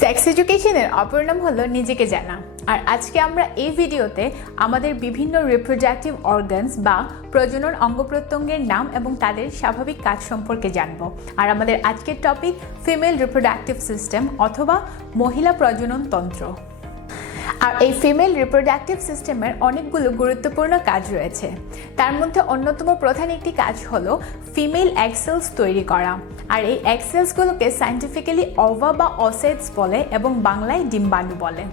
Sex এডুকেশনের অপর নাম হলো নিজেকে জানা। আর আজকে আমরা এই ভিডিওতে আমাদের বিভিন্ন রিপ্রোডাক্টিভ অর্গানস বা প্রজনন অঙ্গ প্রত্যঙ্গের নাম এবং তাদের স্বাভাবিক কাজ সম্পর্কে জানব। আর আমাদের আজকের টপিক ফিমেল রিপ্রোডাক্টিভ সিস্টেম অথবা মহিলা প্রজনন তন্ত্র। আর এই ফিমেল রিপ্রোডাক্টিভ সিস্টেমের অনেকগুলো গুরুত্বপূর্ণ কাজ রয়েছে। তার মধ্যে অন্যতম প্রধান একটি কাজ হলো ফিমেল এগ সেলস তৈরি করা। আর এই এগ সেলসগুলোকে সায়েন্টিফিক্যালি ওভা বা ওসেটস বলে এবং বাংলায় ডিম্বাণু বলে।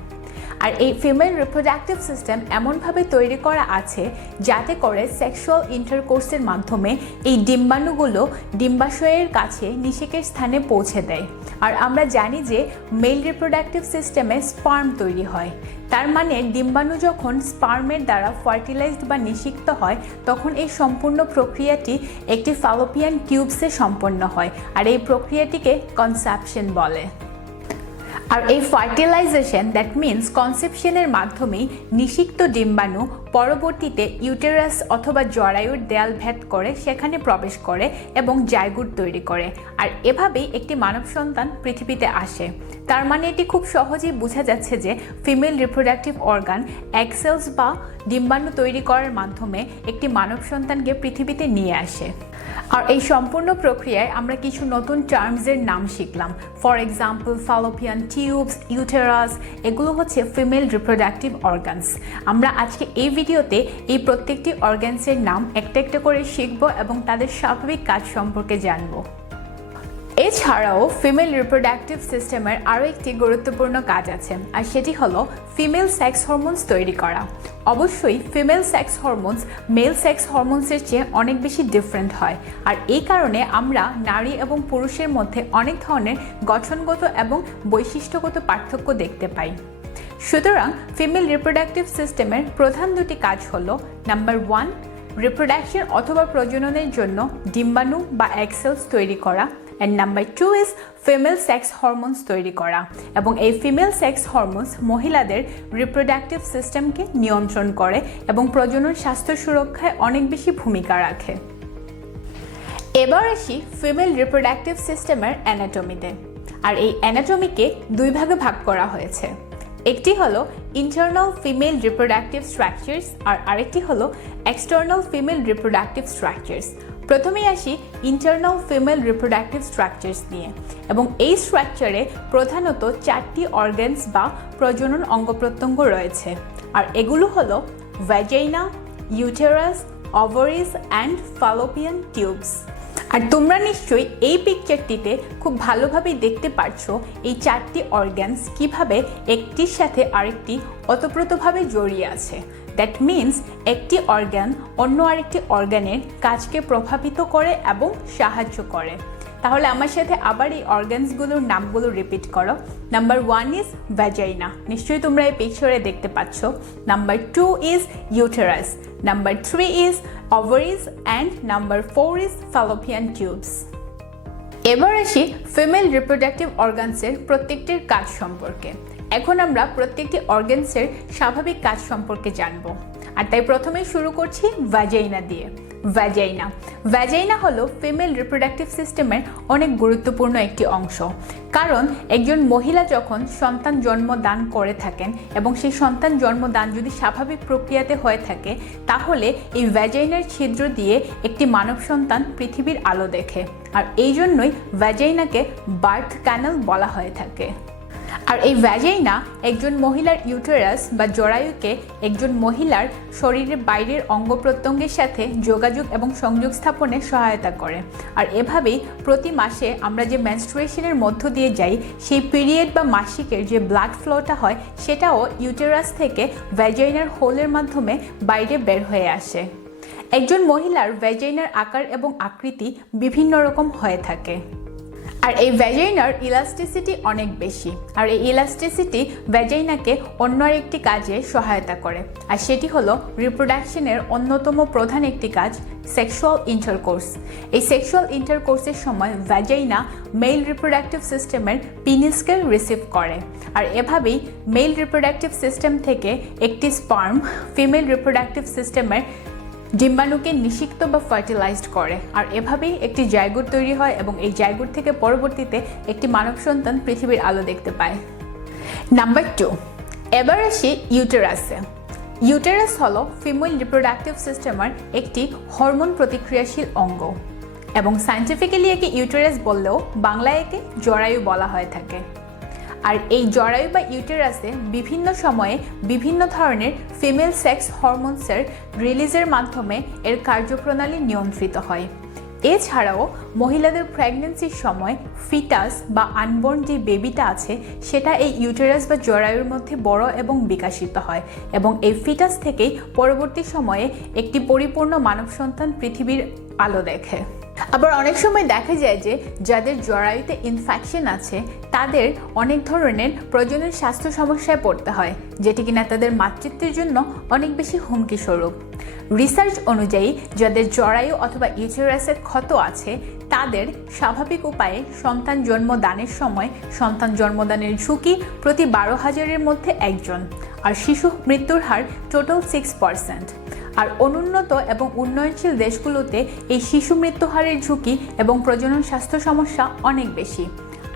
আর এই ফিমেল রিপ্রোডাক্টিভ সিস্টেম এমনভাবে তৈরি করা আছে যাতে করে সেক্সুয়াল ইন্টারকোর্সের মাধ্যমে এই ডিম্বাণুগুলো ডিম্বাশয়ের কাছে নিষেকের স্থানে পৌঁছে দেয়। আর আমরা জানি যে মেল রিপ্রোডাক্টিভ সিস্টেমে স্পার্ম তৈরি হয়, তার মানে ডিম্বাণু যখন স্পার্মের দ্বারা ফার্টিলাইজড বা নিষিক্ত হয় তখন এই সম্পূর্ণ প্রক্রিয়াটি একটি ফ্যালোপিয়ান টিউবসে সম্পন্ন হয়। আর এই প্রক্রিয়াটিকে কনসেপশন বলে। আর এই ফার্টিলাইজেশন দ্যাট মিনস কনসেপশনের মাধ্যমেই নিষিক্ত ডিম্বাণু পরবর্তীতে ইউটেরাস অথবা জরায়ুর দেয়াল ভেদ করে সেখানে প্রবেশ করে এবং জাইগোট তৈরি করে। আর এভাবেই একটি মানব সন্তান পৃথিবীতে আসে। তার মানে এটি খুব সহজেই বোঝা যাচ্ছে যে female reproductive organ egg cells বা ডিম্বাণু তৈরি করার মাধ্যমে একটি মানব সন্তানকে পৃথিবীতে নিয়ে আসে। আর এই সম্পূর্ণ প্রক্রিয়ায় আমরা কিছু নতুন টার্মসের নাম শিখলাম। For example Fallopian tubes, uterus, এগুলো হচ্ছে ফিমেল রিপ্রোডাক্টিভ অর্গানস। আমরা আজকে এই ভিডিওতে এই প্রত্যেকটি অর্গানসের নাম একটা একটা করে শিখব এবং তাদের স্বাভাবিক কাজ সম্পর্কে জানব। এছাড়াও ফিমেল রিপ্রোডাক্টিভ সিস্টেমের আরও একটি গুরুত্বপূর্ণ কাজ আছে, আর সেটি হলো ফিমেল সেক্স হরমোনস তৈরি করা। অবশ্যই female sex hormones male sex হরমোনসের চেয়ে অনেক বেশি ডিফারেন্ট হয়। আর এই কারণে আমরা নারী এবং পুরুষের মধ্যে অনেক ধরনের গঠনগত এবং বৈশিষ্ট্যগত পার্থক্য দেখতে পাই। সুতরাং ফিমেল রিপ্রোডাক্টিভ সিস্টেমের প্রধান দুটি কাজ হলো নাম্বার 1 রিপ্রোডাকশন অথবা প্রজননের জন্য ডিম্বাণু বা এগ সেলস তৈরি করা, and number 2 is female sex hormones তৈরি করা। এবং এই ফিমেল সেক্স হরমোনস মহিলাদের রিপ্রোডাক্টিভ সিস্টেমকে নিয়ন্ত্রণ করে এবং প্রজনন স্বাস্থ্য সুরক্ষায় অনেক বেশি ভূমিকা রাখে। এবার আসি ফিমেল রিপ্রোডাক্টিভ সিস্টেমের অ্যানাটমিতে। আর এই অ্যানাটমিকে দুই ভাগে ভাগ করা হয়েছে। একটি হলো ইন্টারনাল ফিমেল রিপ্রোডাক্টিভ স্ট্রাকচার্স আর আরেকটি হলো এক্সটার্নাল ফিমেল রিপ্রোডাক্টিভ স্ট্রাকচার্স। প্রথমেই আসি ইন্টারনাল ফিমেল রিপ্রোডাক্টিভ স্ট্রাকচার্স নিয়ে। এবং এই স্ট্রাকচারে প্রধানত 4টি অর্গানস বা প্রজনন অঙ্গ প্রত্যঙ্গ রয়েছে। আর এগুলো হলো vagina, uterus, ovaries and fallopian tubes. আর তোমরা নিশ্চয়ই এই পিকচারটিতে খুব ভালোভাবেই দেখতে পারছো এই 4টি অর্গানস কিভাবে একটির সাথে আরেকটি ওতপ্রোতভাবে জড়িয়ে আছে। দ্যাট মিনস একটি অর্গান অন্য আরেকটি অর্গানের কাজকে প্রভাবিত করে এবং সাহায্য করে। তাহলে আমার সাথে আবার এই অর্গানসগুলোর নামগুলো রিপিট করো। নাম্বার 1 ইজ ভ্যাজাইনা, নিশ্চয়ই তোমরা এই পিকচারে দেখতে পাচ্ছ। Number 2 is uterus, number 3 is ovaries and number 4 is Fallopian tubes. এবার আসি ফিমেল রিপ্রোডাক্টিভ অর্গানসের প্রত্যেকটির কাজ সম্পর্কে। এখন আমরা প্রত্যেকটি অর্গানসের স্বাভাবিক কাজ সম্পর্কে জানব। আর তাই প্রথমেই শুরু করছি ভ্যাজাইনা দিয়ে। ভ্যাজাইনা হলো ফিমেল রিপ্রোডাক্টিভ সিস্টেমের অনেক গুরুত্বপূর্ণ একটি অংশ। কারণ একজন মহিলা যখন সন্তান জন্মদান করে থাকেন এবং সেই সন্তান জন্মদান যদি স্বাভাবিক প্রক্রিয়াতে হয়ে থাকে তাহলে এই ভ্যাজাইনার ছিদ্র দিয়ে একটি মানব সন্তান পৃথিবীর আলো দেখে। আর এই জন্যই ভ্যাজাইনাকে বার্থ ক্যানেল বলা হয়ে থাকে। আর এই ভ্যাজাইনা একজন মহিলার ইউটেরাস বা জরায়ুকে একজন মহিলার শরীরের বাইরের অঙ্গ প্রত্যঙ্গের সাথে যোগাযোগ এবং সংযোগ স্থাপনে সহায়তা করে। আর এভাবেই প্রতি মাসে আমরা যে মেনস্ট্রুয়েশনের মধ্য দিয়ে যাই সেই পিরিয়ড বা মাসিকের যে ব্লাড ফ্লোটা হয় সেটাও ইউটেরাস থেকে ভ্যাজাইনার হোলের মাধ্যমে বাইরে বের হয়ে আসে। একজন মহিলার ভ্যাজাইনার আকার এবং আকৃতি বিভিন্ন রকম হয়ে থাকে। আর এই ভ্যাজাইনার ইলাস্টিসিটি অনেক বেশি। আর এই ইলাস্টিসিটি ভ্যাজাইনাকে অন্য আরেকটি কাজে সহায়তা করে, আর সেটি হলো রিপ্রোডাকশনের অন্যতম প্রধান একটি কাজ সেক্সুয়াল ইন্টারকোর্স। এই সেক্সুয়াল ইন্টারকোর্সের সময় ভ্যাজাইনা মেল রিপ্রোডাক্টিভ সিস্টেমের পিনিসকে রিসিভ করে। আর এভাবেই মেল রিপ্রোডাক্টিভ সিস্টেম থেকে একটি স্পার্ম ফিমেল রিপ্রোডাক্টিভ সিস্টেমের ডিম্বাণুকে নিষিক্ত বা ফার্টিলাইজড করে, আর এভাবেই একটি জাইগোট তৈরি হয় এবং এই জাইগোট থেকে পরবর্তীতে একটি মানব সন্তান পৃথিবীর আলো দেখতে পায়। নাম্বার 2, এবার আসি ইউটেরাসে। ইউটেরাস হলো ফিমেল রিপ্রোডাক্টিভ সিস্টেমের একটি হরমোন প্রতিক্রিয়াশীল অঙ্গ এবং সায়েন্টিফিক্যালি একে ইউটেরাস বললেও বাংলায় একে জরায়ু বলা হয়ে থাকে। আর এই জরায়ু বা ইউটেরাসে বিভিন্ন সময়ে বিভিন্ন ধরনের ফিমেল সেক্স হরমোনসের রিলিজের মাধ্যমে এর কার্যপ্রণালী নিয়ন্ত্রিত হয়। এছাড়াও মহিলাদের প্রেগন্যান্সির সময় ফিটাস বা আনবর্ন যে বেবিটা আছে সেটা এই ইউটেরাস বা জরায়ুর মধ্যে বড় এবং বিকশিত হয় এবং এই ফিটাস থেকেই পরবর্তী সময়ে একটি পরিপূর্ণ মানব সন্তান পৃথিবীর আলো দেখে। আবার অনেক সময় দেখা যায় যে যাদের জরায়ুতে ইনফেকশন আছে তাদের অনেক ধরনের প্রজনন স্বাস্থ্য সমস্যায় পড়তে হয়, যেটি কিনা তাদের মাতৃত্বের জন্য অনেক বেশি হুমকি স্বরূপ। রিসার্চ অনুযায়ী যাদের জরায়ু অথবা ইউটেরাসের ক্ষত আছে তাদের স্বাভাবিক উপায়ে সন্তান জন্মদানের সময় সন্তান জন্মদানের ঝুঁকি প্রতি 12,000-এর মধ্যে একজন, আর শিশু মৃত্যুর হার টোটাল 6%। আর অনুন্নত এবং উন্নয়নশীল দেশগুলোতে এই শিশু মৃত্যু হারের ঝুঁকি এবং প্রজনন স্বাস্থ্য সমস্যা অনেক বেশি।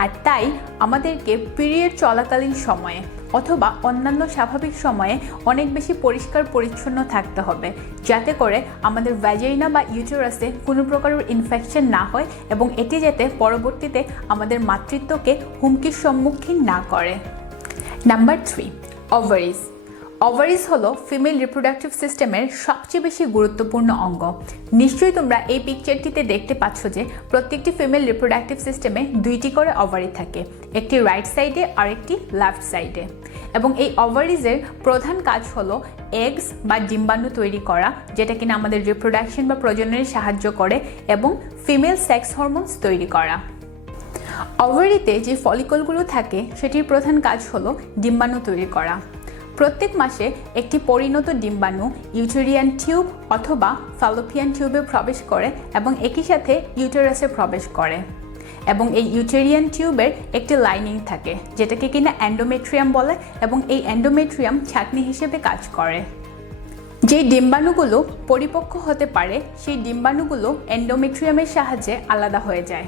আর তাই আমাদেরকে পিরিয়ড চলাকালীন সময়ে অথবা অন্যান্য স্বাভাবিক সময়ে অনেক বেশি পরিষ্কার পরিচ্ছন্ন থাকতে হবে, যাতে করে আমাদের ভ্যাজাইনা বা ইউটেরাসে কোনো প্রকারের ইনফেকশন না হয় এবং এটি যাতে পরবর্তীতে আমাদের মাতৃত্বকে হুমকির সম্মুখীন না করে। Number 3, ovaries. ওভারিজ হলো ফিমেল রিপ্রোডাক্টিভ সিস্টেমের সবচেয়ে বেশি গুরুত্বপূর্ণ অঙ্গ। নিশ্চয়ই তোমরা এই পিকচারটিতে দেখতে পাচ্ছ যে প্রত্যেকটি ফিমেল রিপ্রোডাক্টিভ সিস্টেমে 2টি করে ওভারি থাকে, একটি রাইট সাইডে আর একটি লেফট সাইডে। এবং এই ওভারিজের প্রধান কাজ হলো এগস বা ডিম্বাণু তৈরি করা, যেটা কিনা আমাদের রিপ্রোডাকশন বা প্রজননে সাহায্য করে, এবং ফিমেল সেক্স হরমোনস তৈরি করা। ওভারিতে যে ফলিকলগুলো থাকে সেটির প্রধান কাজ হলো ডিম্বাণু তৈরি করা। প্রত্যেক মাসে একটি পরিণত ডিম্বাণু ইউটেরিয়ান টিউব অথবা ফ্যালোপিয়ান টিউবে প্রবেশ করে এবং একই সাথে ইউটেরাসে প্রবেশ করে। এবং এই ইউটেরিয়ান টিউবের একটি লাইনিং থাকে যেটাকে কিনা এন্ডোমেট্রিয়াম বলে এবং এই এন্ডোমেট্রিয়াম ছাঁকনি হিসেবে কাজ করে। যে ডিম্বাণুগুলো পরিপক্ক হতে পারে সেই ডিম্বাণুগুলো এন্ডোমেট্রিয়ামের সাহায্যে আলাদা হয়ে যায়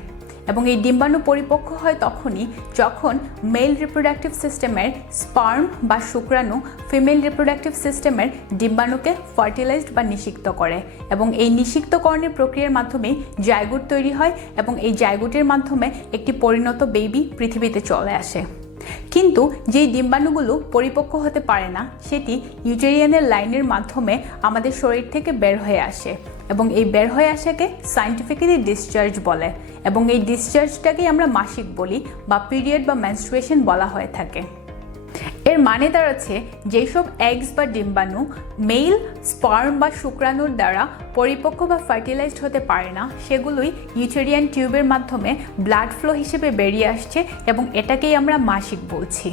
এবং এই ডিম্বাণু পরিপক্ক হয় তখনই যখন মেল রিপ্রোডাক্টিভ সিস্টেমের স্পার্ম বা শুক্রাণু ফিমেল রিপ্রোডাক্টিভ সিস্টেমের ডিম্বাণুকে ফার্টিলাইজড বা নিষিক্ত করে এবং এই নিষিক্তকরণের প্রক্রিয়ার মাধ্যমেই জাইগোট তৈরি হয় এবং এই জাইগোটের মাধ্যমে একটি পরিণত বেবি পৃথিবীতে চলে আসে। কিন্তু যেই ডিম্বাণুগুলো পরিপক্ক হতে পারে না সেটি ইউটেরিয়ানের লাইনের মাধ্যমে আমাদের শরীর থেকে বের হয়ে আসে এবং এই বের হয়ে আসাকে সায়েন্টিফিক্যালি ডিসচার্জ বলে এবং এই ডিসচার্জটাকেই আমরা মাসিক বলি বা পিরিয়ড বা মেনস্ট্রুয়েশন বলা হয়ে থাকে। এর মানে দাঁড়াচ্ছে যেসব এগস বা ডিম্বাণু মেল স্পার্ম বা শুক্রাণুর দ্বারা পরিপক্ক বা ফার্টিলাইজড হতে পারে না সেগুলোই ইউটেরিয়ান টিউবের মাধ্যমে ব্লাড ফ্লো হিসেবে বেরিয়ে আসছে এবং এটাকেই আমরা মাসিক বলছি।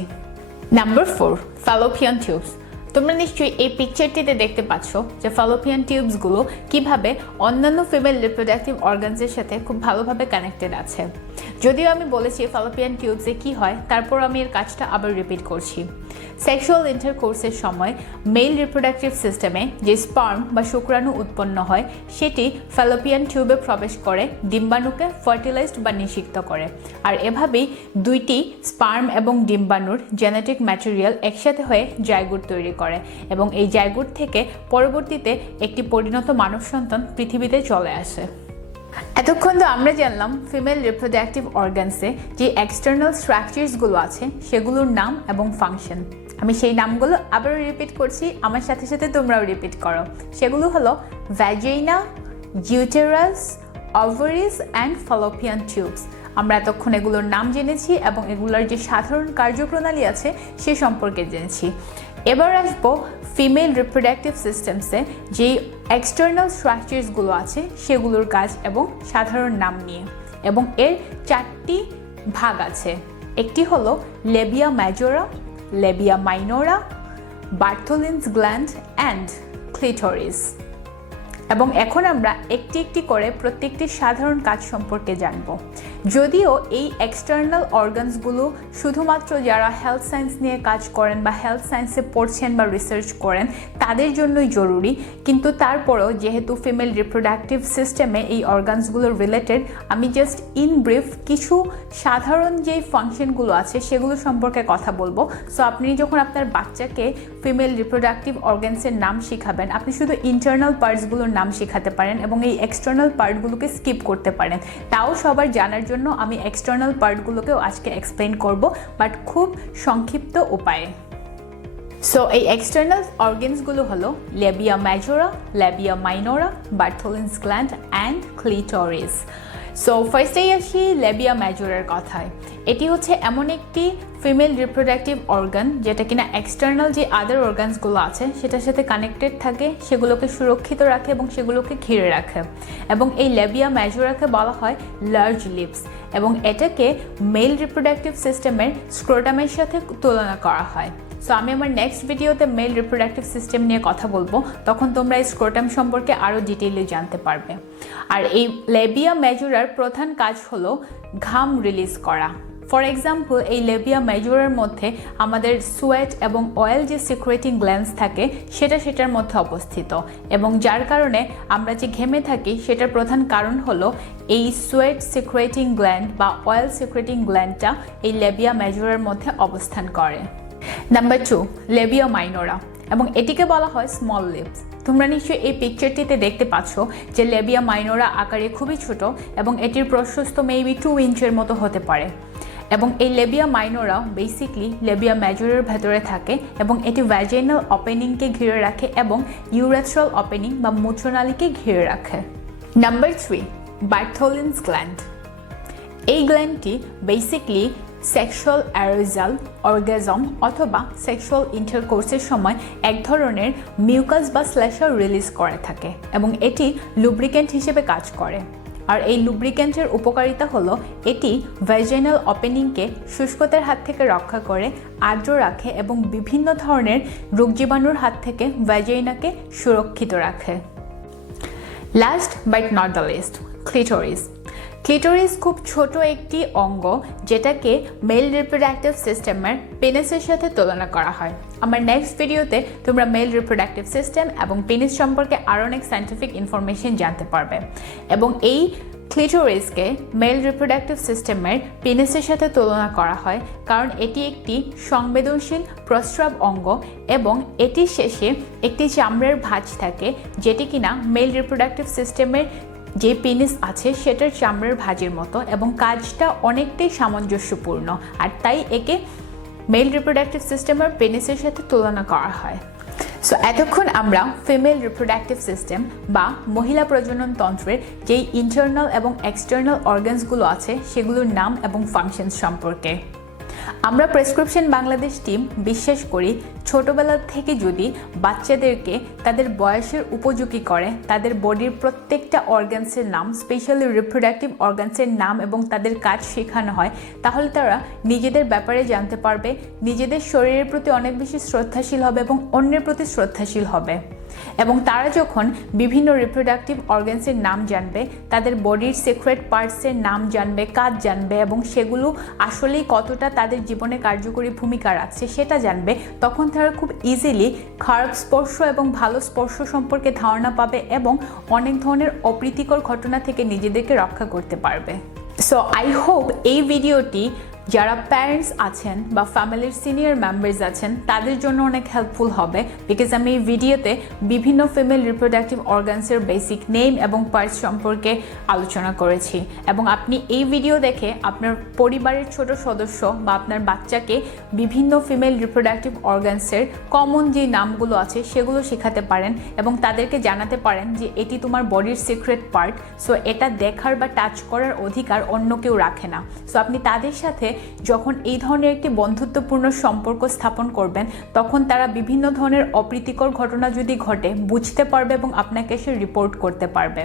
Number 4, Fallopian tubes. তোমরা নিশ্চয়ই এই পিকচারটিতে দেখতে পাচ্ছ যে ফ্যালোপিয়ান টিউবসগুলো কিভাবে অন্যান্য ফিমেল রিপ্রোডাক্টিভ অর্গানসের সাথে খুব ভালোভাবে কানেক্টেড আছে। যদিও আমি বলেছি ফ্যালোপিয়ান টিউবসে কি হয়, তারপর আমি এর কাজটা আবার রিপিট করছি। সেক্সুয়াল ইন্টারকোর্সের সময় মেল রিপ্রোডাক্টিভ সিস্টেমে যে স্পার্ম বা শুক্রাণু উৎপন্ন হয় সেটি ফ্যালোপিয়ান টিউবে প্রবেশ করে ডিম্বাণুকে ফার্টিলাইজড বা নিষিক্ত করে, আর এভাবেই 2টি স্পার্ম এবং ডিম্বাণুর জেনেটিক ম্যাটেরিয়াল একসাথে হয়ে জাইগোট তৈরি করে এবং এই জাইগোট থেকে পরবর্তীতে একটি পরিণত মানব সন্তান পৃথিবীতে চলে আসে। এতক্ষণ তো আমরা জানলাম ফিমেল রিপ্রোডাক্টিভ অর্গানসে যে এক্সটার্নাল স্ট্রাকচারসগুলো আছে সেগুলোর নাম এবং ফাংশন। আমি সেই নামগুলো আবারও রিপিট করছি, আমার সাথে সাথে তোমরাও রিপিট করো। সেগুলো হলো vagina, uterus, ovaries and fallopian tubes. আমরা এতক্ষণ এগুলোর নাম জেনেছি এবং এগুলোর যে সাধারণ কার্যপ্রণালী আছে সে সম্পর্কে জেনেছি। এবার আসবো ফিমেল রিপ্রোডাক্টিভ সিস্টেমসে যেই এক্সটার্নাল স্ট্রাকচারসগুলো আছে সেগুলোর কাজ এবং সাধারণ নাম নিয়ে, এবং এর 4টি ভাগ আছে। একটি হলো labia majora, labia minora, Bartholin's gland and clitoris. এবং এখন আমরা একটি একটি করে প্রত্যেকটি সাধারণ কাজ সম্পর্কে জানব। যদিও এই এক্সটার্নাল অর্গানসগুলো শুধুমাত্র যারা হেলথ সায়েন্স নিয়ে কাজ করেন বা হেলথ সায়েন্সে পড়ছেন বা রিসার্চ করেন তাদের জন্যই জরুরি, কিন্তু তারপরেও যেহেতু ফিমেল রিপ্রোডাক্টিভ সিস্টেমে এই অর্গানসগুলো রিলেটেড, আমি জাস্ট ইন ব্রিফ কিছু সাধারণ যেই ফাংশনগুলো আছে সেগুলো সম্পর্কে কথা বলবো। সো আপনি যখন আপনার বাচ্চাকে ফিমেল রিপ্রোডাক্টিভ অর্গানসের নাম শেখাবেন, আপনি শুধু ইন্টারনাল পার্টসগুলোর নাম শেখাতে পারেন এবং এই এক্সটার্নাল পার্টগুলোকে স্কিপ করতে পারেন। তাও সবার জানার জন্য আমি এক্সটার্নাল পার্টগুলোকেও আজকে এক্সপ্লেন করব, বাট খুব সংক্ষিপ্ত উপায়ে। সো এই এক্সটার্নাল অর্গানসগুলো হলো labia majora, labia minora, Bartholin's gland and clitoris. So ফার্স্টেই আসি লেবিয়া মেজোরার কথায়। এটি হচ্ছে এমন একটি ফিমেল রিপ্রোডাক্টিভ অর্গান যেটা কিনা এক্সটার্নাল যে আদার অর্গানসগুলো আছে সেটার সাথে কানেক্টেড থাকে, সেগুলোকে সুরক্ষিত রাখে এবং সেগুলোকে ঘিরে রাখে। এবং এই লেবিয়া মেজোরাকে বলা হয় লার্জ লিপস এবং এটাকে মেল রিপ্রোডাক্টিভ সিস্টেমের স্ক্রোটামের সাথে তুলনা করা হয়। সো আমি আমার নেক্সট ভিডিওতে মেল রিপ্রোডাক্টিভ সিস্টেম নিয়ে কথা বলবো, তখন তোমরা এই স্ক্রোটাম সম্পর্কে আরও ডিটেইলে জানতে পারবে। আর এই লেবিয়া মেজোরার প্রধান কাজ হলো ঘাম রিলিজ করা। ফর এক্সাম্পল, এই লেবিয়া মেজোরার মধ্যে আমাদের সোয়েট এবং অয়েল যে সিক্রেটিং গ্ল্যান্ডস থাকে সেটার মধ্যে অবস্থিত, এবং যার কারণে আমরা যে ঘেমে থাকি সেটার প্রধান কারণ হলো এই সোয়েট সিক্রেটিং গ্ল্যান্ড বা অয়েল সিক্রেটিং গ্ল্যান্ডটা এই লেবিয়া মেজোরার মধ্যে অবস্থান করে। নাম্বার 2, লেবিয়া মাইনোরা, এবং এটিকে বলা হয় স্মল লিপস। তোমরা নিশ্চয়ই এই পিকচারটিতে দেখতে পাচ্ছ যে লেবিয়া মাইনোরা আকারে খুবই ছোট এবং এটির প্রশস্ত মেবি 2 ইঞ্চের মতো হতে পারে। এবং এই লেবিয়া মাইনোরা বেসিকলি লেবিয়া মেজরের ভেতরে থাকে এবং এটি ভ্যাজাইনাল ওপেনিংকে ঘিরে রাখে এবং ইউরেথ্রাল ওপেনিং বা মূত্রনালীকে ঘিরে রাখে। Number 3, Bartholin's gland. এই গ্ল্যান্ডটি বেসিকলি সেক্সুয়াল অ্যারোজাল, অর্গাজম অথবা সেক্সুয়াল ইন্টারকোর্সের সময় এক ধরনের মিউকাস বা স্ল্যাশার রিলিজ করে থাকে এবং এটি লুব্রিকেন্ট হিসেবে কাজ করে। আর এই লুব্রিকেন্টের উপকারিতা হলো এটি ভ্যাজাইনাল ওপেনিংকে শুষ্কতার হাত থেকে রক্ষা করে, আর্দ্র রাখে এবং বিভিন্ন ধরনের রোগ জীবাণুর হাত থেকে ভ্যাজাইনাকে সুরক্ষিত রাখে। Last but not the least, clitoris. Clitoris খুব ছোট একটি অঙ্গ যেটাকে মেল রিপ্রোডাক্টিভ সিস্টেমের পেনিসের সাথে তুলনা করা হয়। আমার নেক্সট ভিডিওতে তোমরা মেল রিপ্রোডাক্টিভ সিস্টেম এবং পেনিস সম্পর্কে আরও অনেক সায়েন্টিফিক ইনফরমেশন জানতে পারবে। এবং এই ক্লিটোরিসকে মেল রিপ্রোডাক্টিভ সিস্টেমের পেনিসের সাথে তুলনা করা হয় কারণ এটি একটি সংবেদনশীল প্রস্রাব অঙ্গ এবং এটির শেষে একটি চামড়ার ভাঁজ থাকে যেটি কিনা মেল রিপ্রোডাক্টিভ সিস্টেমের যে পেনিস আছে সেটার চামড়ার ভাঁজের মতো এবং কাজটা অনেকটাই সামঞ্জস্যপূর্ণ, আর তাই একে মেল রিপ্রোডাক্টিভ সিস্টেমের পেনিসের সাথে তুলনা করা হয়। সো এতক্ষণ আমরা ফিমেল রিপ্রোডাক্টিভ সিস্টেম বা মহিলা প্রজনন তন্ত্রের যেই ইন্টারনাল এবং এক্সটার্নাল অর্গানসগুলো আছে সেগুলোর নাম এবং ফাংশন সম্পর্কে। আমরা প্রেসক্রিপশন বাংলাদেশ টিম বিশ্বাস করি ছোটবেলা থেকে যদি বাচ্চাদেরকে তাদের বয়সের উপযোগী করে তাদের বডির প্রত্যেকটা অর্গানসের নাম, স্পেশালি রিপ্রোডাক্টিভ অর্গানসের নাম এবং তাদের কাজ শেখানো হয়, তাহলে তারা নিজেদের ব্যাপারে জানতে পারবে, নিজেদের শরীরের প্রতি অনেক বেশি শ্রদ্ধাশীল হবে এবং অন্যের প্রতি শ্রদ্ধাশীল হবে। এবং তারা যখন বিভিন্ন রিপ্রোডাক্টিভ অর্গানসের নাম জানবে, তাদের বডির সিক্রেট পার্টসের নাম জানবে, কাজ জানবে এবং সেগুলো আসলেই কতটা তাদের জীবনে কার্যকরী ভূমিকা রাখছে সেটা জানবে, তখন তারা খুব ইজিলি খারাপ স্পর্শ এবং ভালো স্পর্শ সম্পর্কে ধারণা পাবে এবং অনেক ধরনের অপ্রীতিকর ঘটনা থেকে নিজেদেরকে রক্ষা করতে পারবে। সো আই হোপ এই ভিডিওটি যারা প্যারেন্টস আছেন বা ফ্যামিলির সিনিয়র মেম্বার্স আছেন তাদের জন্য অনেক হেল্পফুল হবে, বিকজ আমি এই ভিডিওতে বিভিন্ন ফিমেল রিপ্রোডাক্টিভ অর্গানসের বেসিক নেম এবং পার্টস সম্পর্কে আলোচনা করেছি। এবং আপনি এই ভিডিও দেখে আপনার পরিবারের ছোট সদস্য বা আপনার বাচ্চাকে বিভিন্ন ফিমেল রিপ্রোডাক্টিভ অর্গানসের কমন যে নামগুলো আছে সেগুলো শেখাতে পারেন এবং তাদেরকে জানাতে পারেন যে এটি তোমার বডির সিক্রেট পার্ট, সো এটা দেখার বা টাচ করার অধিকার অন্য কেউ রাখে না। সো আপনি তাদের সাথে যখন এই ধরনের একটি বন্ধুত্বপূর্ণ সম্পর্ক স্থাপন করবেন তখন তারা বিভিন্ন ধরনের অপ্রীতিকর ঘটনা যদি ঘটে বুঝতে পারবে এবং আপনাকে এসে রিপোর্ট করতে পারবে।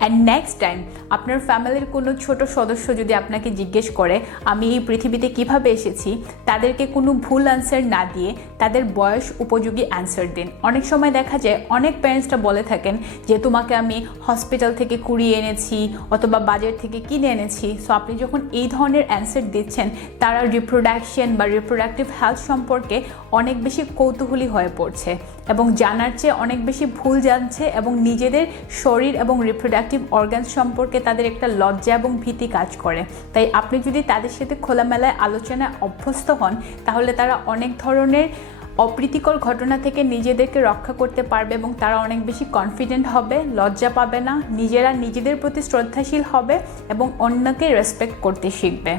অ্যান্ড নেক্সট টাইম আপনার ফ্যামিলির কোনো ছোট সদস্য যদি আপনাকে জিজ্ঞেস করে আমি এই পৃথিবীতে কিভাবে এসেছি, তাদেরকে কোনো ভুল অ্যান্সার না দিয়ে তাদের বয়স উপযোগী অ্যান্সার দিন। অনেক সময় দেখা যায় অনেক প্যারেন্টসরা বলে থাকেন যে তোমাকে আমি হসপিটাল থেকে কুড়িয়ে এনেছি অথবা বাজার থেকে কিনে এনেছি। সো আপনি যখন এই ধরনের অ্যান্সার দিচ্ছেন তারা রিপ্রোডাকশন বা রিপ্রোডাক্টিভ হেলথ সম্পর্কে অনেক বেশি কৌতূহলী হয়ে পড়ছে এবং জানার চেয়ে অনেক বেশি ভুল জানছে এবং নিজেদের শরীর এবং রিপ্রোডাক্টিভ অর্গানস সম্পর্কে তাদের একটা লজ্জা এবং ভীতি কাজ করে। তাই আপনি যদি তাদের সাথে খোলামেলায় আলোচনায় অভ্যস্ত হন তাহলে তারা অনেক ধরনের অপ্রীতিকর ঘটনা থেকে নিজেদেরকে রক্ষা করতে পারবে এবং তারা অনেক বেশি কনফিডেন্ট হবে, লজ্জা পাবে না, নিজেরা নিজেদের প্রতি শ্রদ্ধাশীল হবে এবং অন্যকে রেসপেক্ট করতে শিখবে।